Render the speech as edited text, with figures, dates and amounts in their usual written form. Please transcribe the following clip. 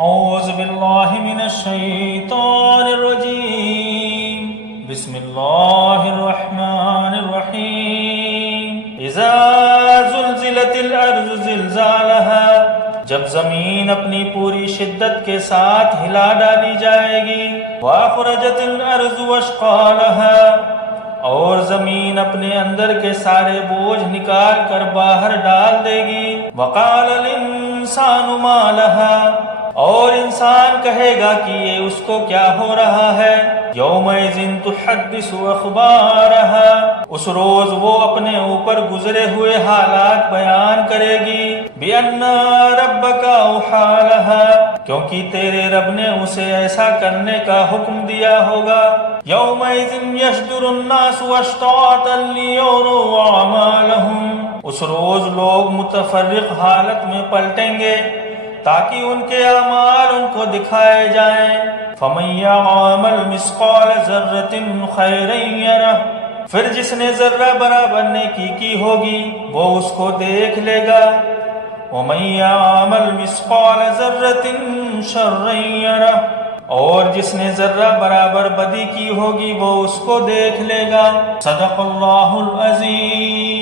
اعوذ باللہ من الشیطان الرجیم بسم اللہ الرحمن الرحیم اذا زلزلت الارض زلزالها جب زمین اپنی پوری شدت کے ساتھ ہلا ڈالی جائے گی واخرجت الارض واشقالها اور زمین اپنے اندر کے سارے بوجھ نکال کر باہر ڈال دے گی وقال الانسان ما لها اور انسان کہے گا کہ یہ اس کو کیا ہو رہا ہے یومئذ تحدث اخبارها اس روز وہ اپنے اوپر گزرے ہوئے حالات بیان کرے گی بأن ربک اوحی لها کیونکہ تیرے رب نے اسے ایسا کرنے کا حکم دیا ہوگا یومئذ یصدر الناس اشتاتا لیروا اعمالهم اس روز لوگ متفرق حالت میں پلٹیں گے تاکہ ان کے اعمال ان کو دکھائے جائیں فمن یعمل مثقال ذرۃ خیرا یرہ پھر جس نے ذرہ برابر نیکی کی ہوگی وہ اس کو دیکھ لے گا ومن یعمل مثقال ذرۃ شرا یرہ اور جس نے ذرہ برابر بدی کی ہوگی وہ اس کو دیکھ لے گا صدق اللہ العظیم